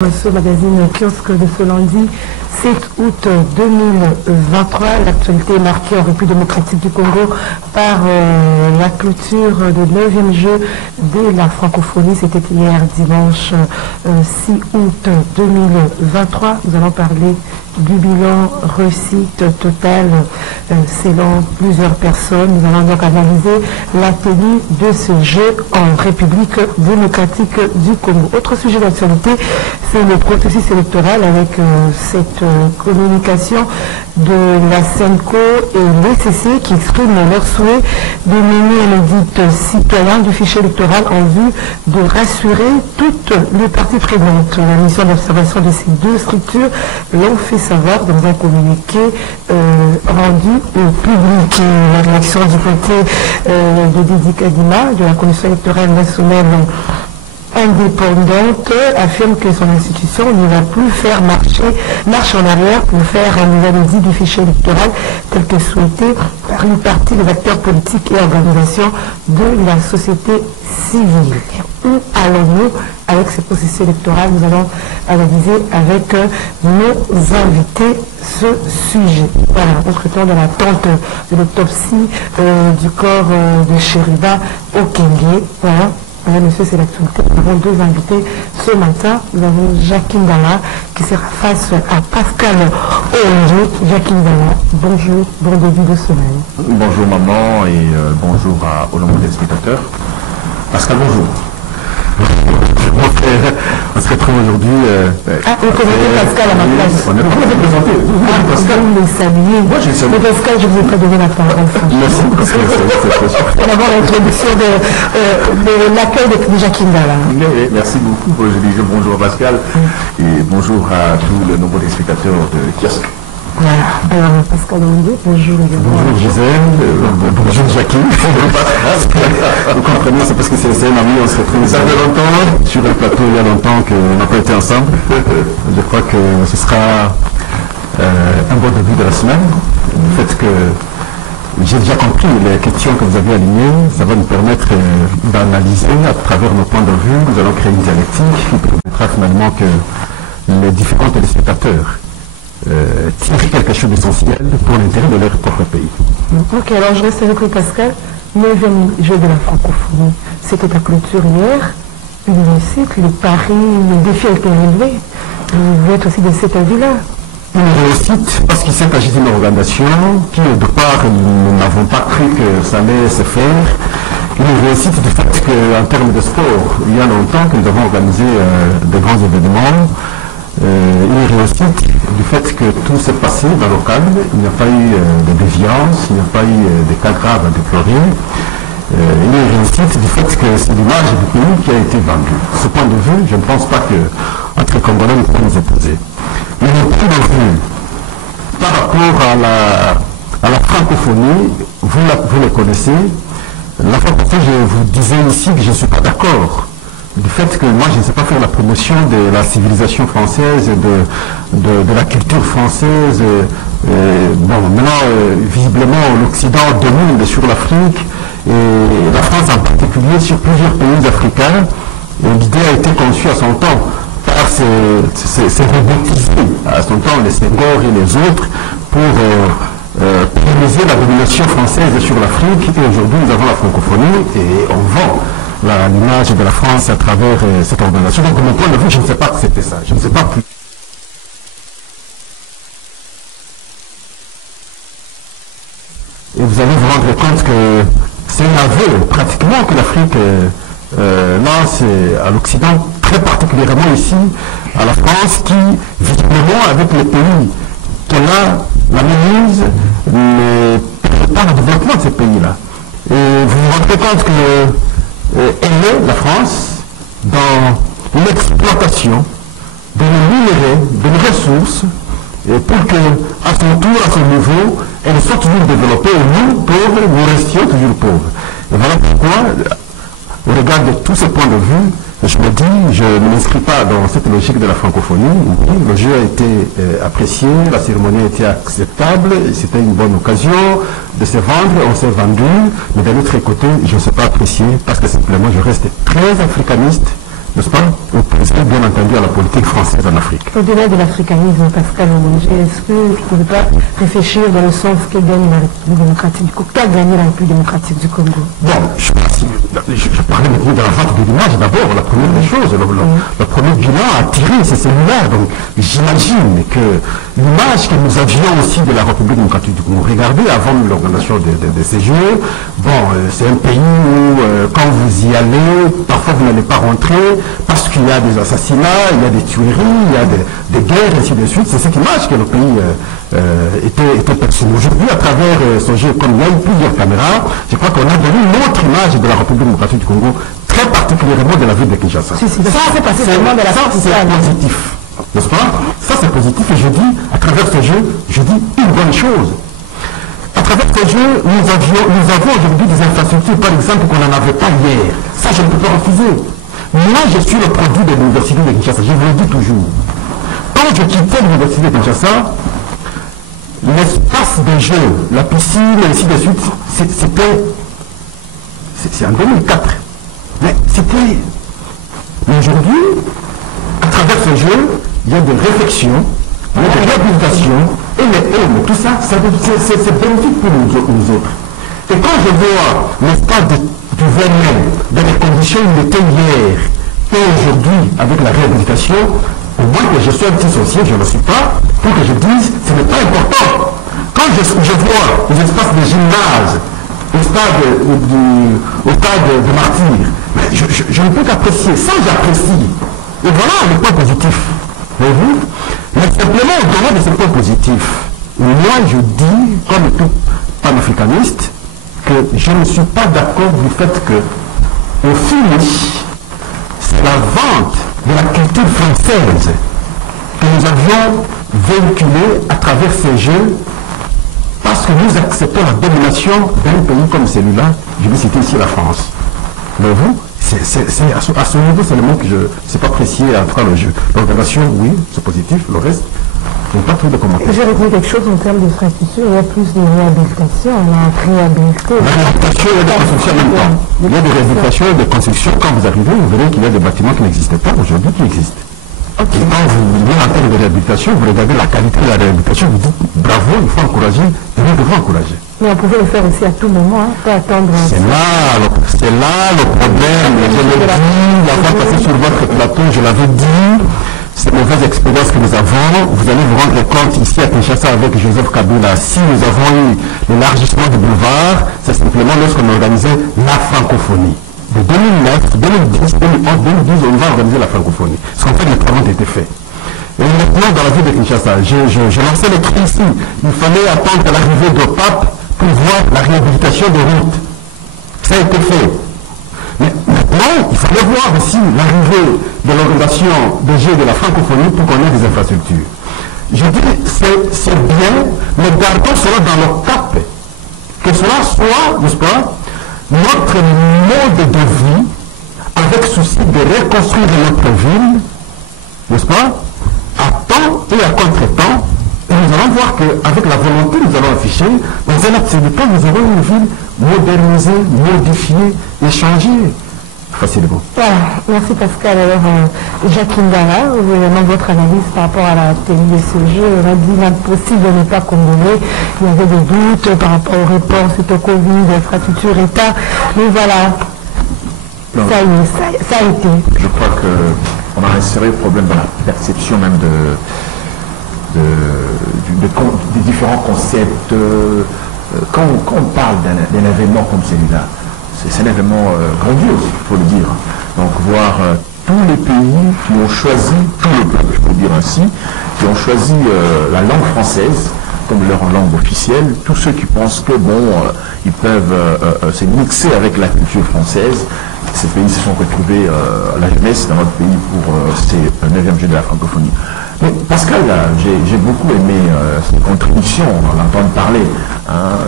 Ce magazine kiosque de ce lundi 7 août 2023, l'actualité est marquée en République démocratique du Congo par la clôture du 9e jeu de la francophonie. C'était hier dimanche 6 août 2023. Nous allons parler du bilan réussite totale selon plusieurs personnes. Nous allons donc analyser la tenue de ce jeu en République démocratique du Congo. Autre sujet d'actualité, c'est le processus électoral avec cette communication de la SENCO et l'ECC qui expriment leur souhait de mener un audit citoyen du fichier électoral en vue de rassurer toutes les parties prenantes. La mission d'observation de ces deux structures l'ont fait savoir dans un communiqué rendu au public. La réaction du côté de Didi Kadima de la Commission électorale nationale indépendante affirme que son institution ne va plus faire marche en arrière pour faire un nouvel audit du fichier électoral tel que souhaité par une partie des acteurs politiques et organisations de la société civile. Où allons-nous avec ce processus électoral? Nous allons analyser avec nos invités ce sujet. Voilà, entre-temps, dans l'attente de l'autopsie du corps de Chériba au Kenge. Voilà. Mesdames, Messieurs, c'est l'actualité. Nous avons deux invités ce matin. Nous avons Jacqueline Dalla qui sera face à Pascal Ondo. Jacqueline Dalla, bonjour, bon début de semaine. Bonjour maman et bonjour au nombre des spectateurs. Pascal, bonjour. On se retrouve aujourd'hui. Vous connaissez Pascal à ma place. On est pas présenté. Pascal, vous le saluez. Moi, je le salue. Mais Pascal, je ne vous ai pas donné la parole. Merci. On va voir l'introduction de l'accueil de Jacqueline Dalla. Merci beaucoup. Je dis bonjour à Pascal et bonjour à tous les nombreux spectateurs de kiosque. Voilà. Alors, Pascal Ondo, bonjour. Bonjour Gisèle, bonjour Jacqueline. Vous comprenez, c'est parce que c'est un ami, on se retrouve ça fait longtemps, sur le plateau il y a longtemps qu'on n'a pas été ensemble. Je crois que ce sera un bon début de la semaine. Le fait que j'ai déjà compris les questions que vous avez alignées, ça va nous permettre d'analyser à travers nos points de vue. Nous allons créer une dialectique qui permettra finalement que les différents téléspectateurs tirer quelque chose d'essentiel pour l'intérêt de leur propre pays. Ok, alors je reste avec vous Pascal. 9e jeu de la francophonie, c'était à clôture hier. Une réussite, le pari, le défi a été relevé. Vous êtes aussi de cet avis-là. Une réussite parce qu'il s'est agi d'une organisation qui au départ nous n'avons pas cru que ça allait se faire. Une réussite du fait qu'en termes de sport, il y a longtemps que nous avons organisé de grands événements. Une réussite du fait que tout s'est passé dans le calme, il n'y a pas eu de déviance, il n'y a pas eu de cas graves à déplorer. Une réussite du fait que c'est l'image du pays qui a été vendue. Ce point de vue, je ne pense pas qu'entre Congolais nous pouvons nous opposer. Mais le point de vue par rapport à la francophonie, vous le connaissez. La fois passée, je vous disais ici que je ne suis pas d'accord du fait que moi je ne sais pas faire la promotion de la civilisation française, de la culture française. Bon, maintenant, visiblement, l'Occident domine sur l'Afrique et la France en particulier sur plusieurs pays africains. L'idée a été conçue à son temps par ces robotisés, à son temps les Senghor et les autres, pour privilégier la domination française sur l'Afrique. Et aujourd'hui, nous avons la francophonie et on vend l'image de la France à travers cette organisation. Donc, de mon point de vue, je ne sais pas que c'était ça. Je ne sais pas plus. Et vous allez vous rendre compte que c'est un aveu, pratiquement, que l'Afrique lance à l'Occident, très particulièrement ici, à la France, qui, visiblement, avec les pays qu'elle a, la mainmise, ne permet pas le développement de ces pays-là. Et vous vous rendez compte que elle est, la France, dans l'exploitation de nos minéraux, de nos ressources, et pour que, à son tour, à son niveau, elle soit toujours développée, et nous, pauvres, nous restions toujours pauvres. Et voilà pourquoi, au regard de tous ces points de vue, je me dis, je ne m'inscris pas dans cette logique de la francophonie. Le jeu a été apprécié, la cérémonie a été acceptable, c'était une bonne occasion de se vendre, on s'est vendu, mais d'un autre côté, je ne sais pas apprécier parce que simplement je reste très africaniste, n'est-ce pas, opposé bien entendu à la politique française en Afrique. Au-delà de l'africanisme, Pascal Olonge, est-ce que tu ne peux pas réfléchir dans le sens que gagne la République démocratique du Congo, qu'a gagné la République démocratique du Congo? Bon, je parlais maintenant de la vente de l'image d'abord, la première des choses. Le premier bilan à tirer, c'est celui-là. Donc j'imagine que l'image que nous avions aussi de la République démocratique du Congo, regardez avant l'organisation de ces Jeux, bon, c'est un pays où quand vous y allez, parfois vous n'allez pas rentrer parce qu'il y a des assassinats, il y a des tueries, il y a des guerres, et ainsi de suite. C'est cette image que le pays était perçu. Aujourd'hui, à travers ce jeu, comme il y a eu plusieurs caméras, je crois qu'on a donné une autre image de la République démocratique du Congo, très particulièrement de la ville de Kinshasa. Ça, c'est pas seulement de la c'est positif, n'est-ce pas? Ça, c'est positif, et je dis, à travers ce jeu, je dis une bonne chose. À travers ce jeu, nous avons aujourd'hui des infrastructures, par exemple, qu'on n'en avait pas hier. Ça, je ne peux pas refuser. Moi, je suis le produit de l'université de Kinshasa, je vous le dis toujours. Quand je quittais l'université de Kinshasa, l'espace de jeu, la piscine, et ainsi de suite, c'est en 2004. Mais c'était... Aujourd'hui, à travers ce jeu, il y a des réflexions, il y a des réhabilitations, et tout ça, c'est bénéfique pour nous autres. Et quand je vois l'espace du Vénin, dans les conditions où il était hier, et aujourd'hui, avec la réhabilitation, au moins que je sois un petit sorcier, je ne le suis pas, pour que je dise, ce n'est pas important. Quand je vois les espaces de gymnase, au stade de martyr, je ne peux qu'apprécier, ça j'apprécie. Et voilà le point positif. Voyez-vous? Mais simplement, au-delà de ce point positif, moi je dis, comme tout panafricaniste, que je ne suis pas d'accord du fait que, au finish, c'est la vente de la culture française que nous avions véhiculée à travers ces jeux, parce que nous acceptons la domination d'un pays comme celui-là. Je vais citer ici la France. Mais vous, c'est à ce niveau seulement que je ne sais pas apprécier à travers le jeu. L'organisation, oui, c'est positif. Le reste, je n'ai pas trop de commentaires. J'ai retenu quelque chose en termes d'infrastructure. Il y a plus de réhabilitation. On a réhabilité. La réhabilitation et de construction en même temps. Il y a des réhabilitations et des constructions. Quand vous arrivez, vous verrez qu'il y a des bâtiments qui n'existaient pas aujourd'hui, qui existent. Okay. Et quand vous venez en termes de réhabilitation, vous regardez la qualité de la réhabilitation, vous dites bravo, il faut encourager, et nous devons encourager. Mais on pouvait le faire aussi à tout moment, hein, pas attendre. C'est là le problème. Je l'ai dit, la fois passée sur votre plateau, je l'avais dit, ces mauvaises expériences que nous avons, vous allez vous rendre compte ici à Kinshasa avec Joseph Kabila, si nous avons eu l'élargissement du boulevard, c'est simplement lorsqu'on organisait la francophonie. De 2009, 2010, 2011, 2012, on va organiser la francophonie. Ce qu'en fait, les travaux étaient faits. Et maintenant, dans la ville de Kinshasa, j'ai lancé le cri ici. Il fallait attendre l'arrivée de pape pour voir la réhabilitation des routes. Ça a été fait. Mais maintenant, il fallait voir aussi l'arrivée de l'organisation des Jeux de la francophonie pour qu'on ait des infrastructures. Je dis, c'est bien, mais gardons cela dans le cap. Que cela soit, n'est-ce pas, notre mode de vie, avec souci de reconstruire notre ville, n'est-ce pas, à temps et à contre-temps, et nous allons voir qu'avec la volonté nous allons afficher, dans un laps de temps, nous aurons une ville modernisée, modifiée et changée facilement. Voilà, merci Pascal. Alors, Jacques Ndara, vraiment votre analyse par rapport à la tenue de ce jeu, on a dit l'impossible de ne pas combiner. Il y avait des doutes par rapport aux réponses au Covid, infrastructure, État, mais voilà, ça y est, ça a été. Je crois qu'on a inséré le problème dans la perception même des différents concepts. Quand on parle d'un événement comme celui-là, c'est un événement grandiose, il faut le dire. Donc voir tous les pays qui ont choisi, tout le peuple, je peux dire ainsi, qui ont choisi la langue française comme leur langue officielle, tous ceux qui pensent que ils peuvent se mixer avec la culture française. Ces pays se sont retrouvés à la jeunesse dans notre pays pour ces 9e Jeux de la francophonie. Mais Pascal, j'ai beaucoup aimé ses contributions, on l'entend parler,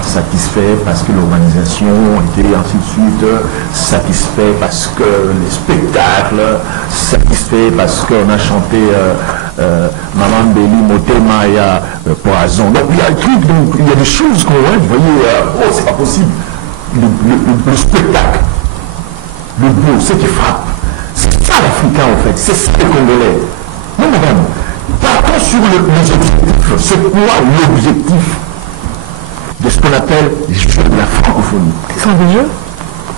satisfait parce que l'organisation était ainsi de suite, satisfait parce que les spectacles, satisfait parce qu'on a chanté Maman Béli, Motema et Poison. Donc il y a un truc, donc il y a des choses qu'on voit, vous voyez, c'est pas possible. Le spectacle, le beau, ce qui frappe, c'est ça la africains, en fait. C'est ça les Congolais. Non, madame. Partons sur les objectifs. C'est quoi l'objectif de ce qu'on appelle les jeux de la francophonie? Ce sont des jeux?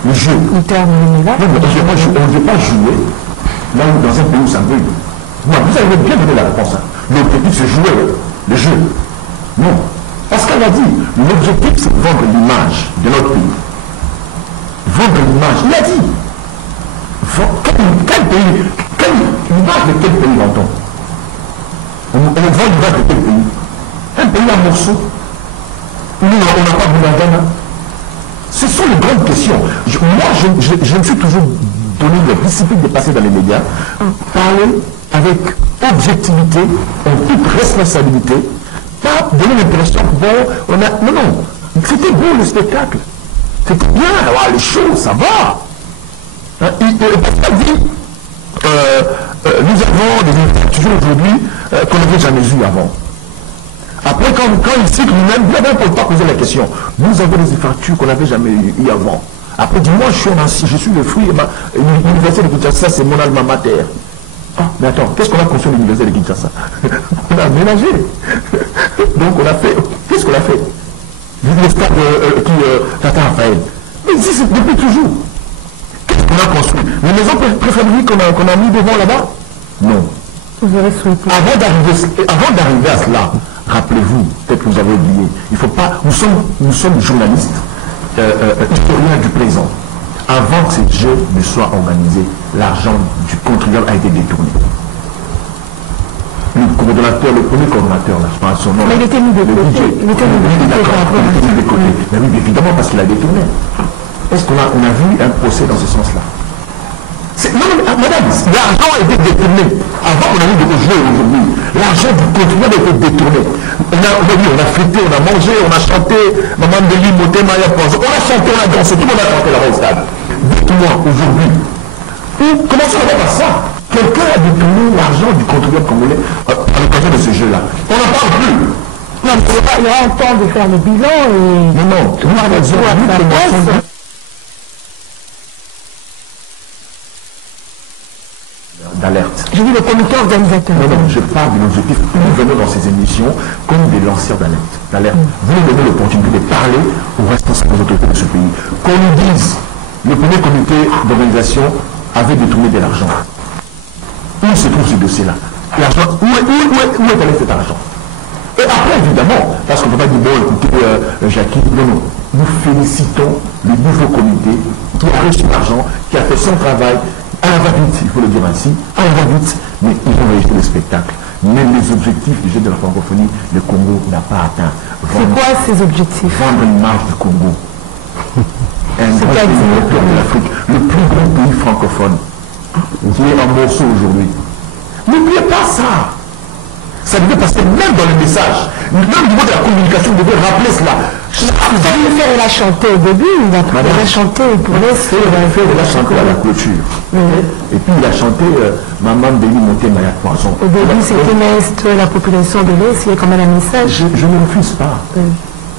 Les jeux. Le terme est là. Non, mais on ne veut pas jouer là où dans un pays où ça brûle. Moi, vous avez bien donné la réponse. Hein. L'objectif, c'est jouer le jeu. Non. Parce qu'elle a dit, l'objectif, c'est vendre l'image de notre pays. Vendre l'image. Il a dit. Quel pays, l'image de quel pays vend-on? On vend l'image de quel pays? Un pays en morceaux. Nous, on n'a pas Boulangana. Ce sont les grandes questions. Moi, je me suis toujours donné le discipline de passer dans les médias, parler avec objectivité, en toute responsabilité, pas donner l'impression que bon, on a. Non, non. C'était beau le spectacle. C'était bien, les shows, ça va. Pascal dit, nous avons des infrastructures aujourd'hui qu'on n'avait jamais vues avant. Après, quand il cite lui-même, il ne peut pas poser la question. Nous avons des infrastructures qu'on n'avait jamais eues avant. Après, dis-moi, je suis le fruit, l'université de Kinshasa, c'est mon alma mater. Ah, mais attends, qu'est-ce qu'on a construit à l'université de Kinshasa? On a aménagé. Donc on a fait, qu'est-ce qu'on a fait? Le stade Tata Raphaël. Mais ici, c'est depuis toujours. Qu'est-ce qu'on a construit? Les maisons préfabriquées qu'on a mis devant là-bas? Non. Vous aurez souhaité. Avant d'arriver à cela, rappelez-vous, peut-être que vous avez oublié, il ne faut pas. Nous sommes journalistes, historiens du présent. Avant que ces jeux ne soient organisés, l'argent du contribuable a été détourné. Le coordonnateur, le premier coordonnateur, là, je parle son nom. Mais il était mis de côté. Il était mis de côté. Mais oui, évidemment, parce qu'il a détourné. Est-ce qu'on a vu un procès dans ce sens-là? Non, mais madame, l'argent a été détourné. Avant qu'on arrive au jeu aujourd'hui, l'argent du contribuable a été détourné. On a fêté, on a mangé, on a chanté, Maman Deli, Moté, Maya Ponzo. On a chanté, on a dansé, tout le monde a chanté là-bas au stade. Dites-moi aujourd'hui, commençons d'abord par ça. Quelqu'un a détourné l'argent du contribuable congolais à l'occasion de ce jeu-là. On n'en parle plus. Non, mais il y aura un temps de faire le bilan et. Non, nous avons d'alerte. J'ai dit le comité organisateur. Non, je parle de l'objectif. Nous venons dans ces émissions comme des lanceurs d'alerte. Vous nous donnez l'opportunité de parler aux responsables des autorités de ce pays. Qu'on nous dise, le premier comité d'organisation avait détourné de l'argent. Où se trouve ce dossier-là? L'argent, où est allé cet argent? Et après, évidemment, parce qu'on ne peut pas dire, bon, écoutez, Jackie, non, nous félicitons le nouveau comité qui a reçu l'argent, qui a fait son travail, à la va-vite, il faut le dire ainsi, à la va-vite, mais ils ont réussi le spectacle. Mais les objectifs du jeu de la francophonie, le Congo n'a pas atteint. C'est quoi ces objectifs? Vendre l'image du Congo. Un grand pays de l'Afrique, le plus grand pays francophone, qui est en morceaux aujourd'hui. N'oubliez pas ça. Ça devait passer même dans le message. Même au niveau de la communication, vous devez rappeler cela. Il a chanté au début, il a chanté pour laisser. Il a chanté à la clôture. Et puis il a chanté Maman Béni Monté Maya Poisson. Au début, c'était l'Est, la population de l'Est, il y a quand même un message. Je ne refuse pas.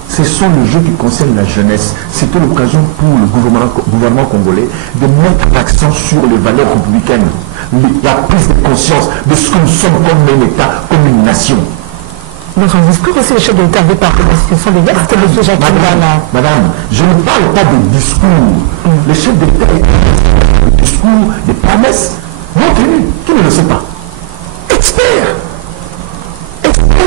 Ce sont les jeux qui concernent la jeunesse. C'était l'occasion pour le gouvernement congolais de mettre l'accent sur les valeurs républicaines, la prise de conscience de ce que nous sommes comme un État, comme une nation. Dans son discours aussi, le chef de l'État avait parlé de la situation des Verts, c'était M. Jacques Mbala. Madame, je ne parle pas de discours. Le chef de l'État est des discours, des promesses non tenues. Qui ne le sait pas? Expert.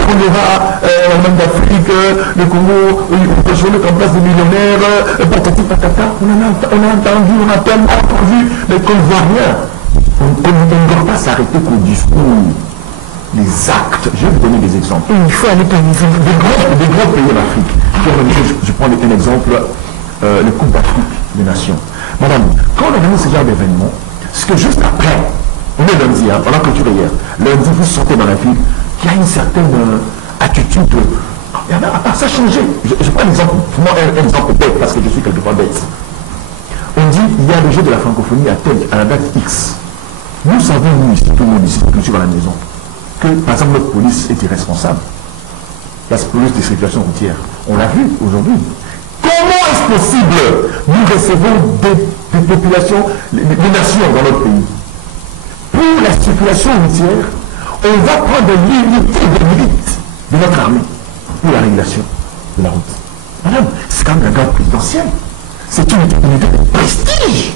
On aura en même d'Afrique, le Congo, on peut jouer en place des millionnaires, patati patata. On a entendu, on a tellement entendu, mais qu'on ne voit rien. On ne doit pas s'arrêter qu'au discours. Les actes. Je vais vous donner des exemples. Il faut aller par exemple. Des grands pays en Afrique. Je prends un exemple, le Coupe d'Afrique des Nations. Madame, quand on organise ce genre d'événement, c'est que juste après, on est lundi, on a clôturé hier. Lundi, vous sortez dans la ville, il y a une certaine attitude. Ça a changé. Je prends un exemple, un exemple bête, parce que je suis quelquefois bête. On dit, il y a le jeu de la francophonie à la date X. Nous savons, nous, ici, tout le monde ici, tout à la maison, que, par exemple, notre police est irresponsable. La police de circulation routière. On l'a vu aujourd'hui. Comment est-ce possible? Nous recevons des populations, des nations dans notre pays. pour la circulation routière, on va prendre l'unité de l'élite de notre armée pour la régulation de la route. Madame, c'est quand même la garde présidentielle. C'est une unité de prestige.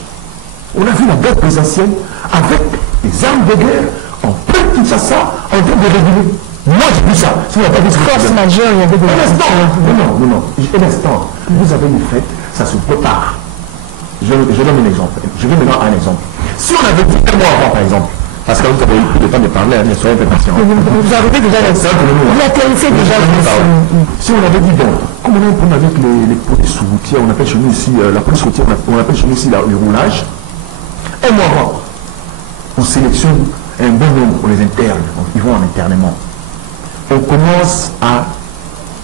On a vu la garde présidentielle avec des armes de guerre en plein Kinshasa en train de réguler. Moi, j'ai vu ça. Si on n'a pas vu force majeure, il y avait des non. Un instant. Vous avez une fête, ça se prépare. Je donne un exemple. Je vais maintenant à un exemple. Si on avait dit un mois avant, par exemple, parce que vous avez eu plus de temps de parler, mais soyez un peu patient. Vous arrivez déjà là. Vous atterrissez déjà là. Si on avait dit, bon, comme on a un problème avec les polices routières, on appelle chez nous ici, la police routière, on appelle chez nous ici le roulage, un mois avant, on sélectionne un bon nombre, on les interne, ils vont en internement. On commence à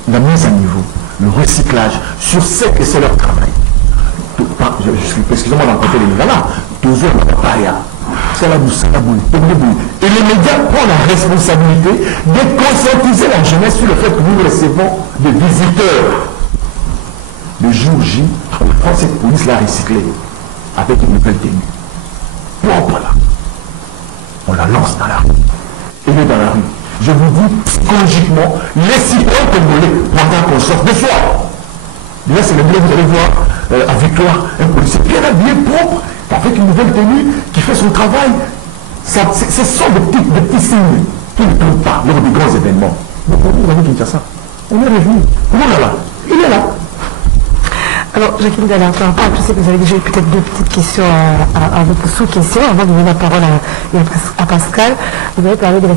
la mise à niveau, le recyclage, sur ce que c'est leur travail. Excusez-moi d'emprunter les médias, toujours la paria. C'est la bouche, et les médias prennent la responsabilité de conscientiser la jeunesse sur le fait que nous recevons des visiteurs. Le jour J, on prend cette police-là recyclée avec une nouvelle tenue. Propre là. On la lance dans la rue. Elle est dans la rue. Je vous dis psychologiquement, les citoyens congolais pendant qu'on sort de soir. Là, c'est le blé, vous allez voir, à Victoire, un policier bien habillé, propre, avec une nouvelle tenue, qui fait son travail. Ce sont des petits signes qui ne tombent pas lors des grands événements. Donc, vous avez Kinshasa. On est revenu. Oh là là, il est là. Alors, Jacqueline Dallaire, je sais que vous avez déjà eu peut-être deux petites questions à votre sous-question avant de donner la parole à Pascal. Vous avez parlé de la...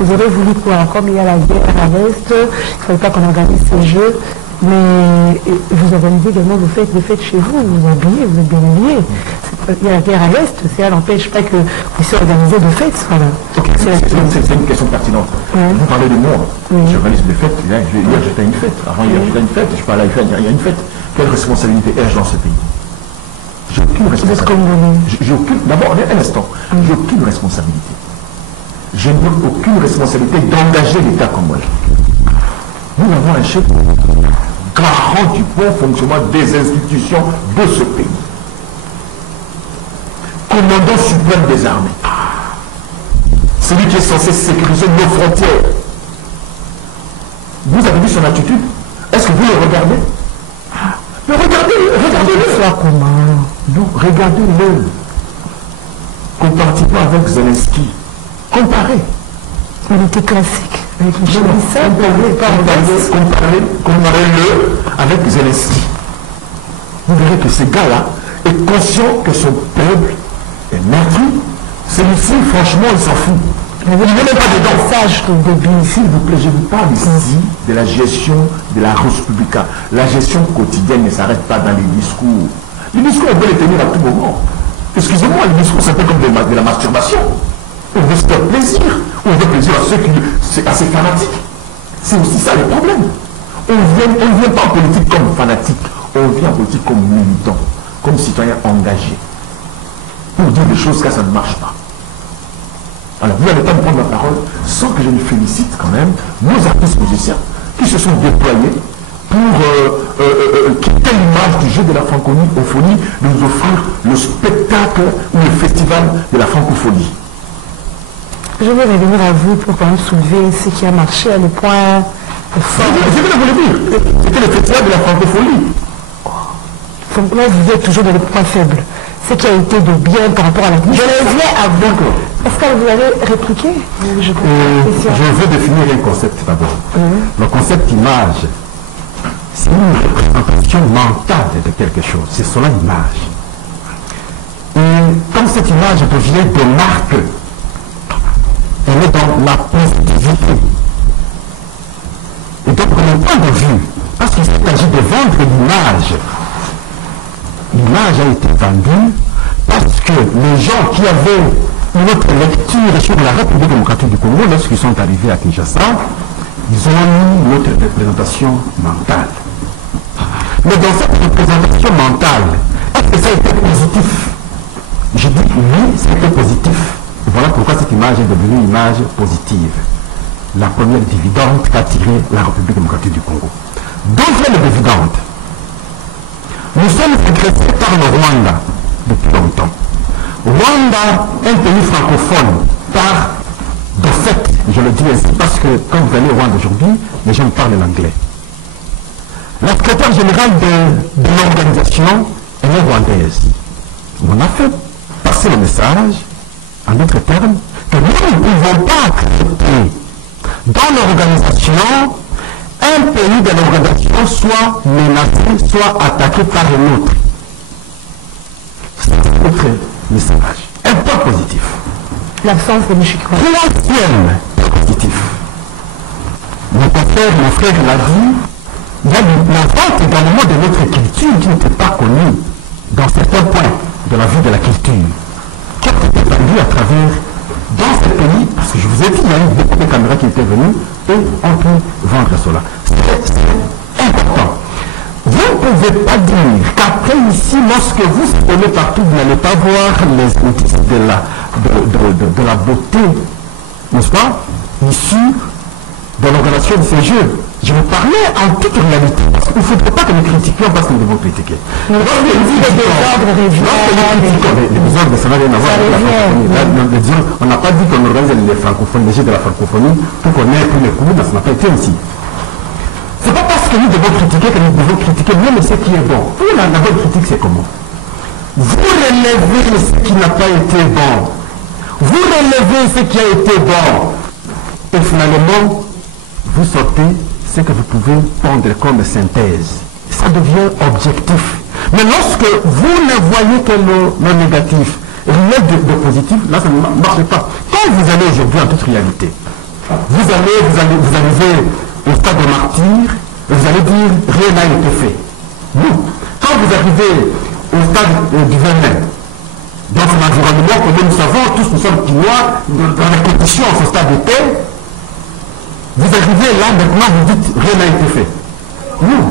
Vous aurez voulu quoi? Comme il y a la guerre à l'Est, il ne fallait pas qu'on organise ces jeux, mais vous organisez également des fêtes chez vous, vous vous habillez, vous êtes bien habillés. Il y a la guerre à l'Est, ça n'empêche pas que vous puissiez organiser des fêtes. Voilà. Okay. C'est une question pertinente. Vous parlez de moi. J'organise des fêtes. Hier, j'étais à une fête. Avant hier, j'étais à une fête. Je parle à une fête. Il y a une fête. Quelle responsabilité ai-je dans ce pays? J'ai aucune responsabilité. D'abord, un instant. J'ai aucune responsabilité. Je n'ai aucune responsabilité d'engager l'État comme moi. Nous avons un chef garant du bon fonctionnement des institutions de ce pays. Commandant suprême des armées. Celui qui est censé sécuriser nos frontières. Vous avez vu son attitude? Est-ce que vous le regardez? Mais regardez-le. Non, regardez-le. Comparativement avec Zelensky. Comparez. Il était classique. Comparez-le avec Zelensky. Vous verrez que ce gars-là est conscient que son peuple est meurtri. Celui-ci, franchement, il s'en fout. Mais vous n'avez même pas de message au début. S'il vous plaît, je vous parle ici de la gestion de la République. La gestion quotidienne ne s'arrête pas dans les discours. Les discours, on peut les tenir à tout moment. Excusez-moi, les discours, c'est un peu comme de la masturbation. On veut se faire plaisir. On veut plaisir à ceux qui... à ces fanatiques. C'est aussi ça le problème. On ne vient pas en politique comme fanatique. On vient en politique comme militant, comme citoyen engagé. Pour dire des choses que ça ne marche pas. Alors, vous n'allez pas me prendre la parole sans que je ne félicite quand même nos artistes musiciens qui se sont déployés pour quitter l'image du jeu de la francophonie, de nous offrir le spectacle ou le festival de la francophonie. Je vais revenir à vous pour quand même soulever ce qui a marché à le point fort. Je vais vous le dire. C'était le festival de la francophonie. Donc là, vous êtes toujours dans les points faibles. Ce qui a été de bien par rapport à la... Je reviens à vous. Est-ce que vous avez répliqué? Je veux définir un concept d'abord. Le concept image, c'est une représentation mentale de quelque chose. C'est cela l'image. Et comme cette image devient de marque, elle est dans la positivité. Et donc, de mon point de vue, parce qu'il s'agit de vendre l'image, l'image a été vendue parce que les gens qui avaient une autre lecture sur la République démocratique du Congo, lorsqu'ils sont arrivés à Kinshasa, ils ont eu une autre représentation mentale. Mais dans cette représentation mentale, est-ce que ça a été positif? Je dis oui, c'était positif. Et voilà pourquoi cette image est devenue une image positive. La première dividende qu'a tirée la République démocratique du Congo. Deuxième dividende. Nous sommes agressés par le Rwanda depuis longtemps. Rwanda, un pays francophone, par de fait, je le dis ainsi parce que quand vous allez au Rwanda aujourd'hui, les gens parlent l'anglais. La secrétaire générale de l'organisation, elle est rwandaise. On a fait passer le message, en d'autres termes, que nous ne pouvons pas accepter dans l'organisation un pays de l'organisation soit menacé, soit attaqué par un autre. C'est notre message. Un point positif. L'absence de Mishikwa. Troisième point positif. Mon frère l'a dit, il y a la vente également de notre culture qui n'était pas connue dans certains points de la vie de la culture, qui a été établie à travers, dans ce pays, parce que je vous ai dit, il y a eu beaucoup de caméras qui étaient venues et on peut vendre cela. C'est important. Vous ne pouvez pas dire qu'après ici, lorsque vous prenez partout, vous n'allez pas voir les indices de la beauté, n'est-ce pas, issus de l'organisation de ces jeux. Je vous parlais en toute réalité. Il ne faudrait pas que nous critiquions parce que nous devons critiquer. Mais on dit les désordres régionaux. Les désordres, ça n'a rien à voir avec la francophonie. On n'a pas dit qu'on organise les francophones, les jeux de la francophonie, pour qu'on ait tous les coups, ça n'a pas été ainsi. Ce n'est pas parce que nous devons critiquer que nous devons critiquer même ce qui est bon. Pour la bonne critique, c'est comment? Vous relevez ce qui n'a pas été bon. Vous relevez ce qui a été bon. Et finalement, vous sortez ce que vous pouvez prendre comme synthèse. Ça devient objectif. Mais lorsque vous ne voyez que le négatif, rien de positif, là ça ne marche pas. Quand vous allez aujourd'hui en toute réalité, vous arrivez au stade de martyr, vous allez dire rien n'a été fait. Non. Quand vous arrivez au stade du venin, dans un environnement que nous savons, tous nous sommes pinois, dans la compétition en ce stade était, vous arrivez là, maintenant, vous dites rien n'a été fait. Non.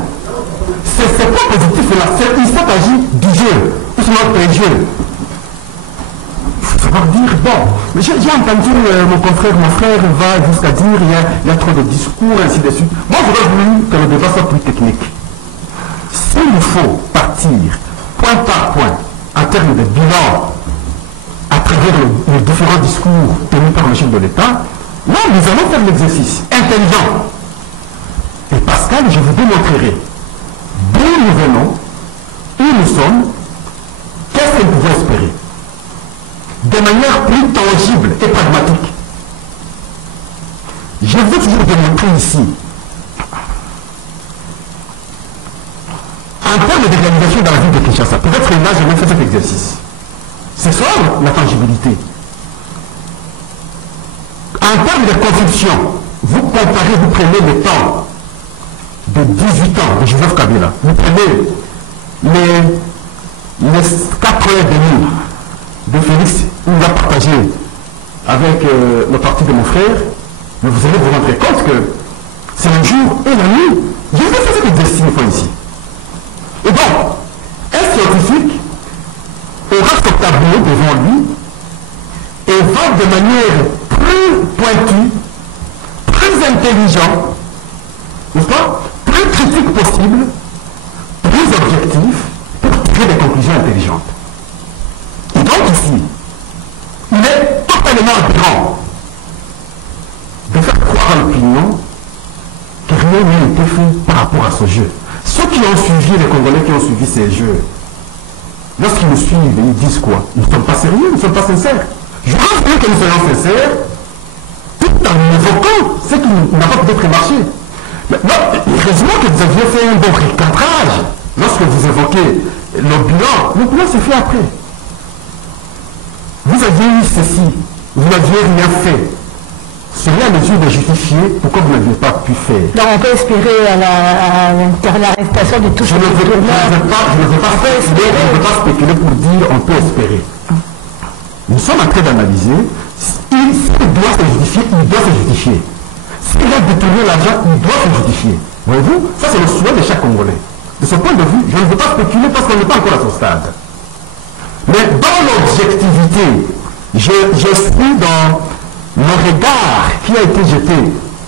C'est pas positif là. Il s'agit du jeu. Tout ce jeu. Il faut savoir dire, bon, j'ai entendu mon frère va jusqu'à dire il y a trop de discours, ainsi de suite. Moi, j'aurais voulu que le débat soit plus technique. S'il nous faut partir point par point en termes de bilan à travers les différents discours tenus par le chef de l'État, là, nous allons faire l'exercice intelligent. Et Pascal, je vous démontrerai d'où nous venons, où nous sommes, qu'est-ce que nous pouvons espérer. De manière plus tangible et pragmatique. Je veux toujours démontrer ici, en termes d'organisation dans la ville de Kinshasa, peut-être que là, j'ai même fait cet exercice. C'est ça la tangibilité. En termes de conception, vous comparez, vous prenez le temps de 18 ans de Joseph Kabila, vous prenez les 4 heures de nuit de Félix, il a partagé avec le parti de mon frère, mais vous allez vous rendre compte que c'est le jour et la nuit. Je vais faire cet exercice une fois ici. Et donc, un scientifique aura ce tableau devant lui et va de manière plus pointu, plus intelligent, n'est-ce pas, plus critique possible, plus objectif, pour tirer des conclusions intelligentes. Et donc ici, il est totalement aberrant de faire croire à l'opinion que rien n'a été fait par rapport à ce jeu. Ceux qui ont suivi, les Congolais qui ont suivi ces jeux, lorsqu'ils nous suivent, ils disent quoi? Nous ne sommes pas sérieux, nous ne sommes pas sincères. Je pense bien que nous soyons sincères, tout en évoquant ce qui n'a pas peut-être marché. Mais non, heureusement que vous aviez fait un bon recadrage lorsque vous évoquez le bilan. Le bilan s'est fait après. Vous aviez eu ceci, vous n'aviez rien fait. Serait à mesure de justifier pourquoi vous n'aviez pas pu faire. Donc on peut espérer à l'arrestation de tous Je ne veux pas spéculer pour dire on peut espérer. Nous sommes en train d'analyser. S'il doit se justifier, il doit se justifier. S'il a détourné l'argent, il doit se justifier. Voyez-vous, ça c'est le souhait de chaque Congolais. De ce point de vue, je ne veux pas spéculer parce qu'on n'est pas encore à ce stade. Mais dans l'objectivité, je suis dans le regard qui a été jeté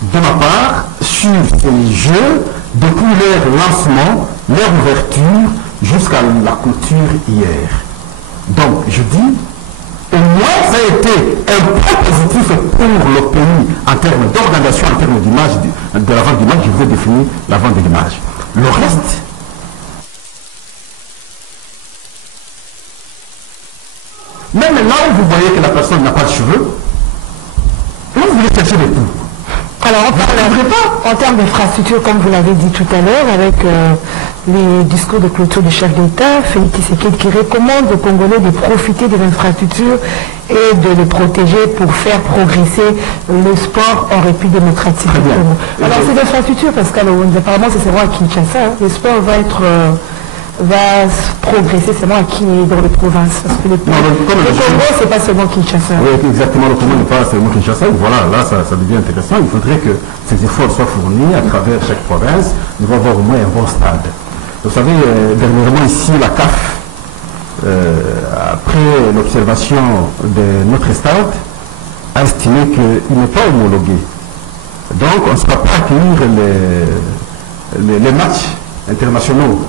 de ma part sur ces jeux depuis leur lancement, leur ouverture jusqu'à la clôture hier. Donc je dis, au moins ça a été un point positif pour le pays en termes d'organisation, en termes d'image, de la vente d'image. Je vous ai défini la vente de l'image. Le reste, même là où vous voyez que la personne n'a pas de cheveux, là vous voulez chercher les poux. Alors, on parle en termes d'infrastructure, comme vous l'avez dit tout à l'heure, avec les discours de clôture du chef d'État, Félix Tshisekedi, qui recommande aux Congolais de profiter des infrastructures et de les protéger pour faire progresser le sport en République démocratique du Congo. Alors, ces infrastructures, Pascal Owonzi, apparemment, c'est seulement à Kinshasa. Le sport va progresser seulement dans les provinces. Parce que le Congo, c'est pas seulement Kinshasa. Oui, exactement, le Congo n'est pas seulement Kinshasa. Voilà, là, ça devient intéressant. Il faudrait que ces efforts soient fournis à travers chaque province. Nous devons avoir au moins un bon stade. Vous savez, dernièrement ici, la CAF, après l'observation de notre stade, a estimé qu'il n'est pas homologué. Donc, on ne sera pas accueillir les matchs internationaux.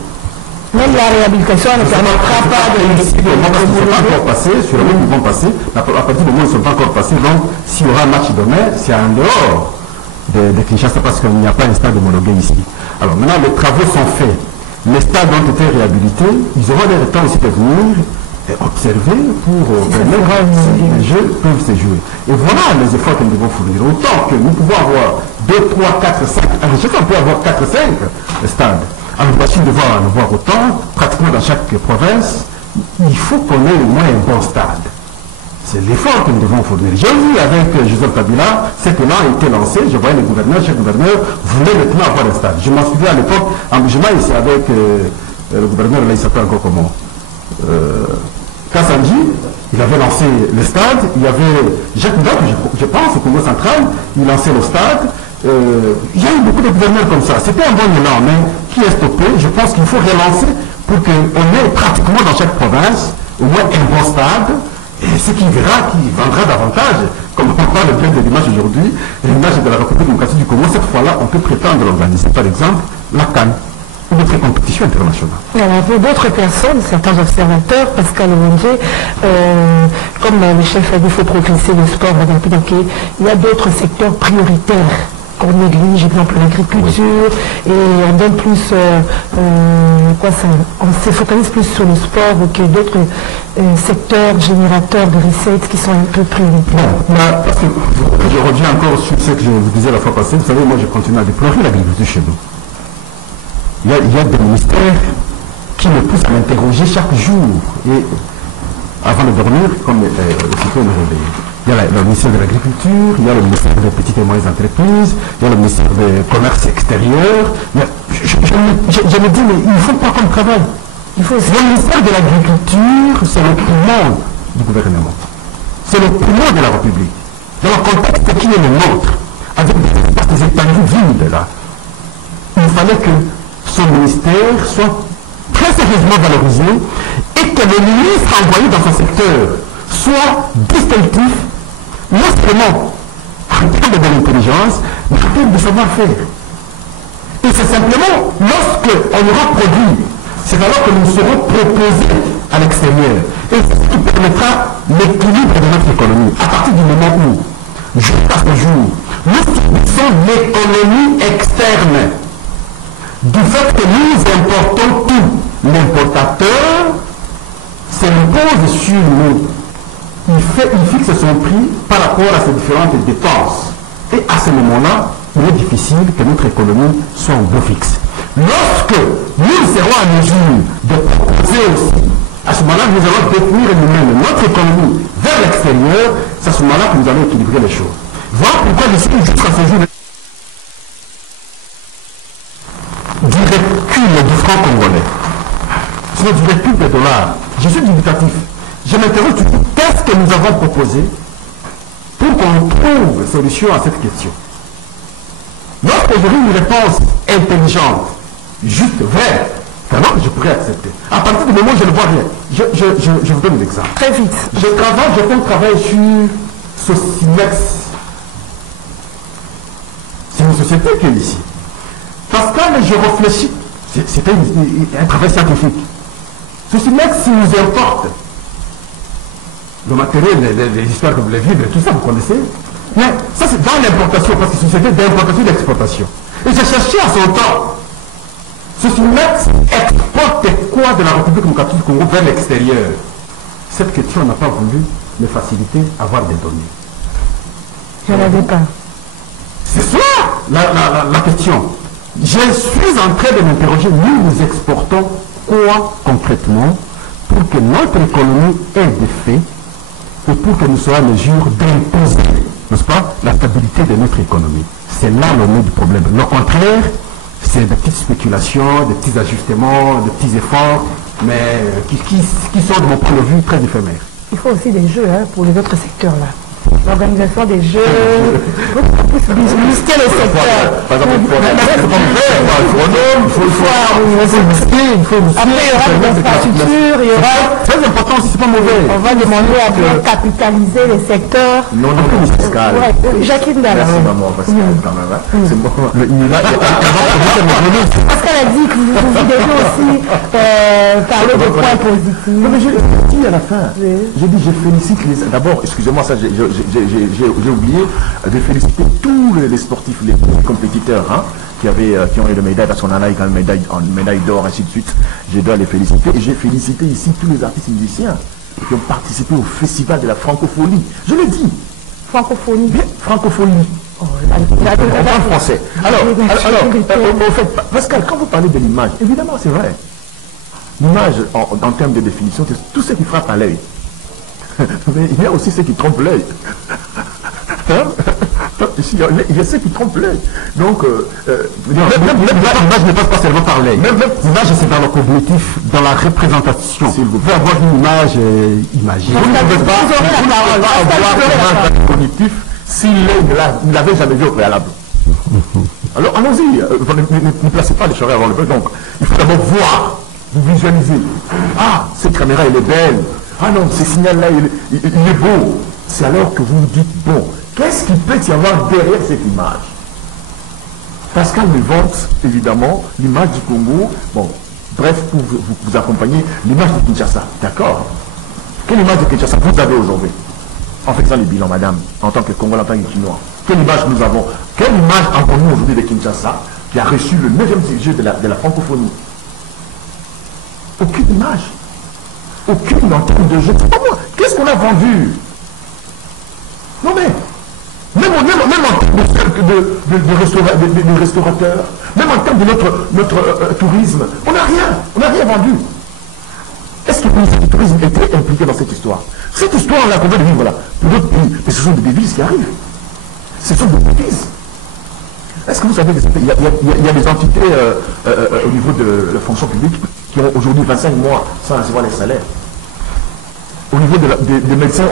Même la réhabilitation ne permettra pas de... Ils ne sont pas encore passés, sur le moment ils vont passer, à partir du moment où ils ne sont pas encore passés, donc s'il y aura un match demain, c'est en dehors de Kinshasa parce qu'il n'y a pas un stade homologué ici. Alors maintenant, les travaux sont faits, les stades ont été réhabilités, ils auront le temps aussi de venir et observer pour permettre que les jeux peuvent se jouer. Et voilà les efforts que nous devons fournir. Autant que nous pouvons avoir 2, 3, 4, 5, à chacun peut avoir 4, 5 stades. Alors, voici de voir autant, pratiquement dans chaque province, il faut qu'on ait au moins un bon stade. C'est l'effort que nous devons fournir. J'ai vu avec Joseph Kabila, ce plan a été lancé, je voyais les gouverneurs, chaque gouverneur voulait maintenant avoir un stade. Je m'en souviens à l'époque, en Bujima, ici avec le gouverneur, là il s'appelle encore comment Kassanji, il avait lancé le stade, il y avait Jacques Ndok, je pense, au Congo central, il lançait le stade. Il y a eu beaucoup de gouverneurs comme ça. C'était un bon élan, mais qui est stoppé. Je pense qu'il faut relancer pour qu'on ait pratiquement dans chaque province au moins un bon stade. Et ce qui verra, qui vendra davantage, comme on parle bien de l'image aujourd'hui, l'image de la République démocratique du Congo, cette fois-là, on peut prétendre organiser, par exemple, la CAN, ou d'autres compétitions internationales. Alors, pour d'autres personnes, certains observateurs, Pascal Owonzi, comme le chef a dit, il faut progresser le sport, donc il y a d'autres secteurs prioritaires qu'on néglige, par exemple l'agriculture, et on donne plus, on se focalise plus sur le sport que d'autres secteurs générateurs de recettes qui sont un peu prioritaires. Bon, parce que je reviens encore sur ce que je vous disais la fois passée. Vous savez, moi je continue à déplorer l'agriculture chez nous. Il y a des ministères qui me poussent à m'interroger chaque jour, et avant de dormir, comme aussitôt me réveiller. Il y a le ministère de l'Agriculture, il y a le ministère des Petites et Moyennes Entreprises, il y a le ministère du Commerce Extérieur. Je me dis, mais il ne faut pas qu'on travaille. Le ministère de l'Agriculture, c'est le poumon du gouvernement. C'est le poumon de la République. Dans le contexte qui est le nôtre, avec des épanouis vides là, il fallait que son ministère soit très sérieusement valorisé et que le ministre envoyé dans son secteur soit distinctif, non seulement en termes de l'intelligence, mais en termes de savoir-faire. Et c'est simplement lorsqu'on aura produit, c'est alors que nous serons proposés à l'extérieur. Et c'est ce qui permettra l'équilibre de notre économie. À partir du moment où, jusqu'à ce jour, nous subissons l'économie externe. Du fait que nous importons tout, l'importateur s'impose sur nous. Il fixe son prix par rapport à ses différentes dépenses. Et à ce moment-là, il est difficile que notre économie soit au beau fixe. Lorsque nous serons en mesure de proposer aussi, à ce moment-là, nous allons définir nous-mêmes notre économie vers l'extérieur, c'est à ce moment-là que nous allons équilibrer les choses. Voilà pourquoi je suis jusqu'à ce jour du recul du franc congolais. C'est du recul des dollars. Je suis dubitatif. Je m'interroge toujours, qu'est-ce que nous avons proposé pour qu'on trouve solution à cette question? Lorsqu'aujourd'hui une réponse intelligente, juste, vraie, alors je pourrais accepter. À partir du moment où je ne vois rien, je vous donne un exemple. Très vite. Je fais un travail sur Sosimex. C'est une société qui est ici. Parce que je réfléchis, c'était un travail scientifique. Sosimex, il nous importe le matériel, les histoires que vous voulez vivre, tout ça, vous connaissez. Mais ça, c'est dans l'importation, parce que c'est une société d'importation et d'exportation. Et j'ai cherché à son temps. Ce Sous-Net exporte quoi de la République démocratique du Congo vers l'extérieur? Cette question n'a pas voulu me faciliter à avoir des données. Je n'avais pas. C'est ça la question. Je suis en train de m'interroger, nous exportons quoi concrètement pour que notre économie ait des faits et pour que nous soyons en mesure d'imposer, n'est-ce pas, la stabilité de notre économie. C'est là le nœud du problème. Le contraire, c'est des petites spéculations, des petits ajustements, des petits efforts, mais qui sont de mon point de vue très éphémères. Il faut aussi des jeux pour les autres secteurs là. L'organisation des jeux, muscler le secteur. Par exemple, il faut après, il y aura des infrastructures, il y aura... Très important aussi, c'est pas mauvais. On va demander à bien capitaliser les secteurs. Non, Pascal. Jacqueline Dalla. Merci maman, Pascal, quand même. C'est bon. Pascal a dit que vous devez aussi parler de points positifs. Non, mais j'ai dit à la fin. J'ai dit, je félicite les... D'abord, excusez-moi, ça, j'ai oublié de féliciter tous les sportifs, les compétiteurs qui ont eu le médaille, parce qu'on en a eu quand même une médaille d'or, ainsi de suite. Je dois les féliciter. Et j'ai félicité ici tous les artistes musiciens qui ont participé au festival de la francophonie. Je l'ai dit. Francophonie. Francophonie. Oh, en français. Alors, au fait, Pascal, quand vous parlez de l'image, évidemment, c'est vrai. L'image, en termes de définition, c'est tout ce qui frappe à l'œil. Mais il y a aussi ceux qui trompent l'œil. Il y a ceux qui trompent l'œil. Donc, l'image ne passe pas seulement par l'œil. L'image, c'est dans le cognitif, dans la représentation. Si vous pouvez avoir une image imagée. Vous ne pouvez pas avoir une image cognitif si l'œil ne l'avait jamais vu au préalable. Alors, allons-y. Ne placez pas les charrettes avant le feu. Donc, il faut d'abord voir, visualiser. Ah, cette caméra, elle est belle. Ah non, ce signal-là, il est beau. C'est alors que vous vous dites, bon, qu'est-ce qu'il peut y avoir derrière cette image? Pascal me vante, évidemment, l'image du Congo. Bon, bref, pour vous accompagner, l'image de Kinshasa. D'accord? Quelle image de Kinshasa vous avez aujourd'hui? En faisant le bilan, madame, en tant que Congolais, en tant que Chinois. Quelle image nous avons? Quelle image avons-nous aujourd'hui de Kinshasa qui a reçu le 9e jeu de la francophonie? Aucune image. Aucune en termes de jeu. Qu'est-ce qu'on a vendu? Non mais, même en termes de restaurateurs, même en termes de notre tourisme, on n'a rien vendu. Est-ce que le ministère du Tourisme était impliqué dans cette histoire? Cette histoire, on l'a combien de vivre là pour d'autres pays, mais ce sont des devises qui arrivent. Ce sont des devises. Est-ce que vous savez qu'il y a des entités au niveau de la fonction publique qui ont aujourd'hui 25 mois sans recevoir les salaires? Au niveau des médecins,